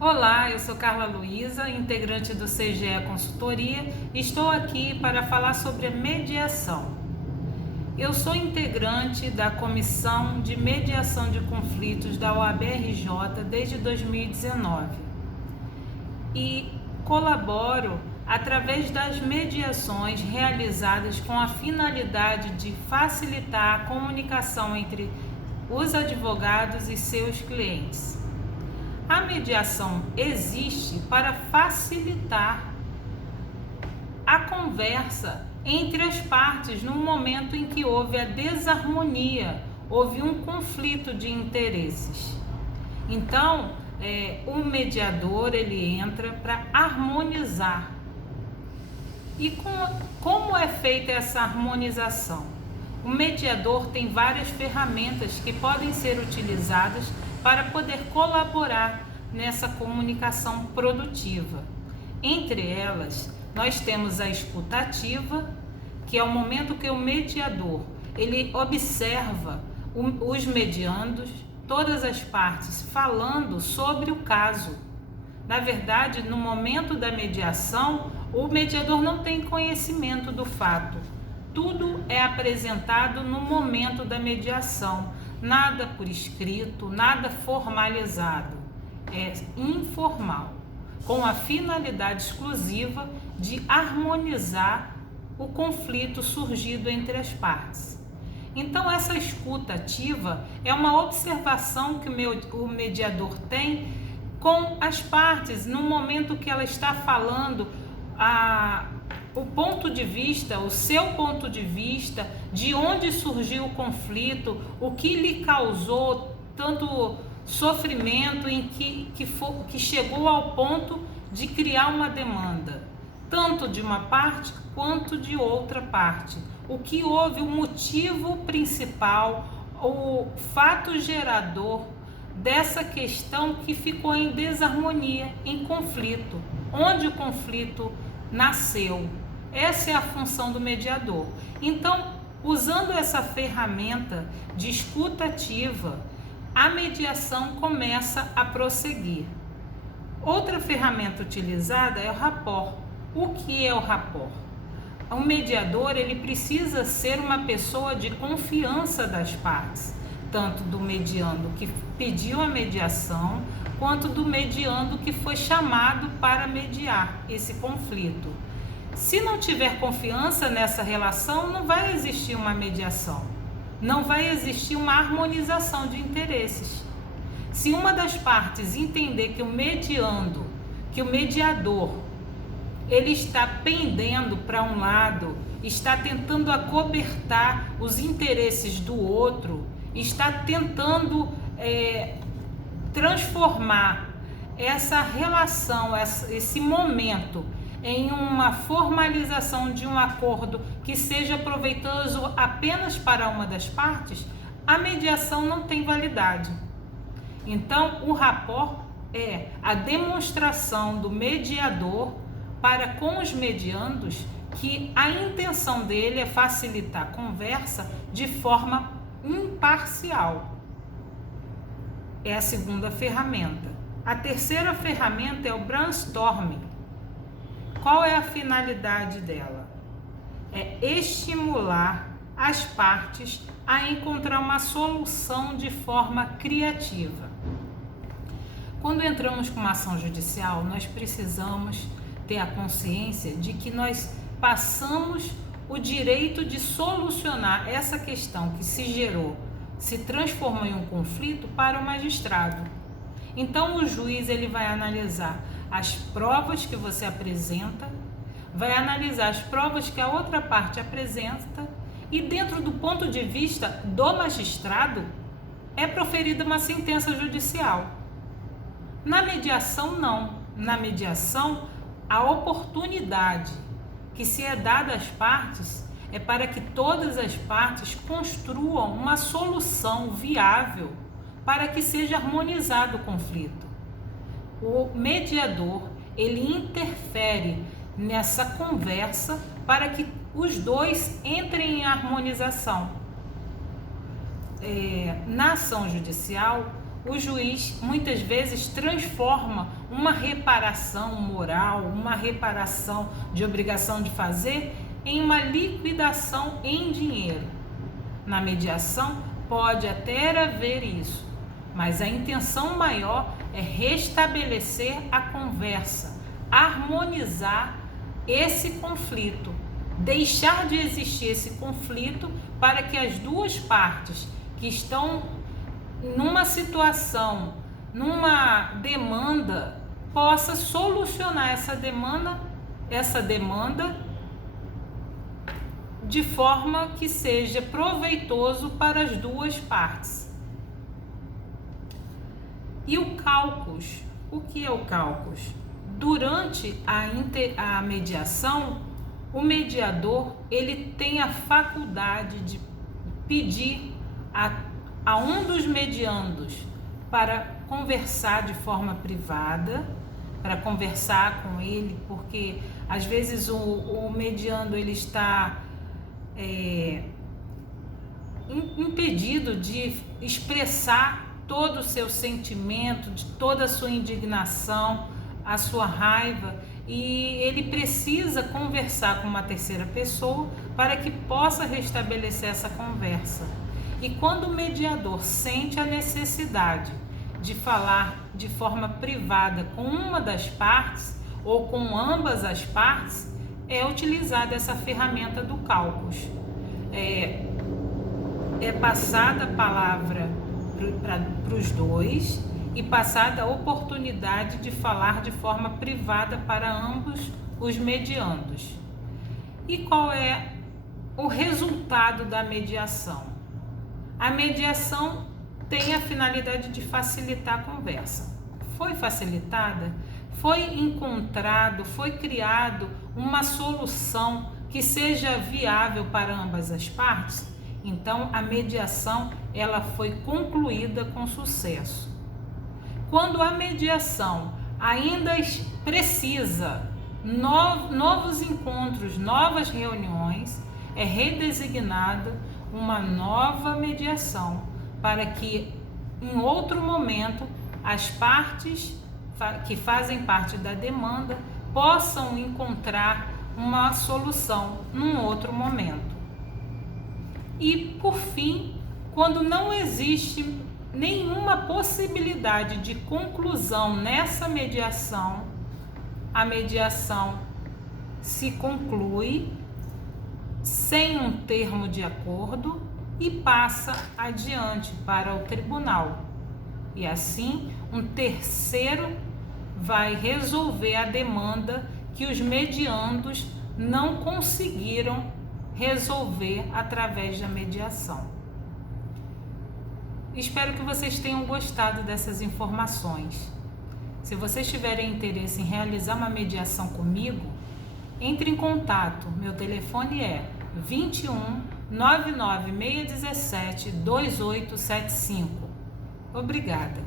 Olá, eu sou Carla Luísa, integrante do CGE Consultoria. Estou aqui para falar sobre a mediação. Eu sou integrante da Comissão de Mediação de Conflitos da OAB-RJ desde 2019 e colaboro através das mediações realizadas com a finalidade de facilitar a comunicação entre os advogados e seus clientes. A mediação existe para facilitar a conversa entre as partes no momento em que houve a desarmonia, houve um conflito de interesses. Então, o mediador ele entra para harmonizar. E como é feita essa harmonização? O mediador tem várias ferramentas que podem ser utilizadas para poder colaborar nessa comunicação produtiva. Entre elas, nós temos a escuta ativa, que é o momento que o mediador ele observa os mediandos, todas as partes falando sobre o caso. Na verdade, no momento da mediação, o mediador não tem conhecimento do fato. Tudo é apresentado no momento da mediação, nada por escrito, nada formalizado, é informal, com a finalidade exclusiva de harmonizar o conflito surgido entre as partes. Então, essa escuta ativa é uma observação que o mediador tem com as partes no momento que ela está falando o ponto de vista, o seu ponto de vista, de onde surgiu o conflito, o que lhe causou tanto sofrimento em que chegou ao ponto de criar uma demanda, tanto de uma parte quanto de outra parte. O que houve, o motivo principal, o fato gerador dessa questão que ficou em desarmonia, em conflito, onde o conflito nasceu. Essa é a função do mediador. Então, usando essa ferramenta de escuta ativa, a mediação começa a prosseguir. Outra ferramenta utilizada é o rapport. O que é o rapport? O mediador ele precisa ser uma pessoa de confiança das partes, tanto do mediando que pediu a mediação, quanto do mediando que foi chamado para mediar esse conflito. Se não tiver confiança nessa relação, não vai existir uma mediação, não vai existir uma harmonização de interesses. Se uma das partes entender que o mediador, ele está pendendo para um lado, está tentando acobertar os interesses do outro, está tentando transformar essa relação, esse momento em uma formalização de um acordo que seja proveitoso apenas para uma das partes, a mediação não tem validade. Então, o rapport é a demonstração do mediador para com os mediandos que a intenção dele é facilitar a conversa de forma imparcial. É a segunda ferramenta. A terceira ferramenta é o brainstorming. Qual é a finalidade dela? É estimular as partes a encontrar uma solução de forma criativa. Quando entramos com uma ação judicial, nós precisamos ter a consciência de que nós passamos o direito de solucionar essa questão que se gerou, se transformou em um conflito para o magistrado. Então o juiz ele vai analisar as provas que você apresenta, vai analisar as provas que a outra parte apresenta e dentro do ponto de vista do magistrado é proferida uma sentença judicial. Na mediação não. Na mediação a oportunidade que se é dada às partes é para que todas as partes construam uma solução viável para que seja harmonizado o conflito. O mediador, ele interfere nessa conversa para que os dois entrem em harmonização. Na ação judicial, o juiz muitas vezes transforma uma reparação moral, uma reparação de obrigação de fazer, em uma liquidação em dinheiro. Na mediação pode até haver isso, mas a intenção maior é restabelecer a conversa, harmonizar esse conflito, deixar de existir esse conflito para que as duas partes que estão numa situação, numa demanda, possa solucionar essa demanda de forma que seja proveitoso para as duas partes. E o caucus, o que é o caucus? Durante a mediação, o mediador ele tem a faculdade de pedir a um dos mediandos para conversar de forma privada, para conversar com ele, porque às vezes o mediando ele está impedido de expressar todo o seu sentimento, de toda a sua indignação, a sua raiva, e ele precisa conversar com uma terceira pessoa para que possa restabelecer essa conversa. E quando o mediador sente a necessidade de falar de forma privada com uma das partes ou com ambas as partes, é utilizada essa ferramenta do caucus. É passada a palavra para os dois e passada a oportunidade de falar de forma privada para ambos os mediandos. E qual é o resultado da mediação? A mediação tem a finalidade de facilitar a conversa. Foi facilitada? Foi encontrado, foi criado uma solução que seja viável para ambas as partes? Então, a mediação ela foi concluída com sucesso. Quando a mediação ainda precisa novos encontros, novas reuniões, é redesignada uma nova mediação para que em outro momento as partes que fazem parte da demanda possam encontrar uma solução num outro momento. E por fim, quando não existe nenhuma possibilidade de conclusão nessa mediação, a mediação se conclui sem um termo de acordo e passa adiante para o tribunal. E assim, um terceiro vai resolver a demanda que os mediandos não conseguiram resolver através da mediação. Espero que vocês tenham gostado dessas informações. Se vocês tiverem interesse em realizar uma mediação comigo, entre em contato. Meu telefone é 21 99 617 2875. Obrigada.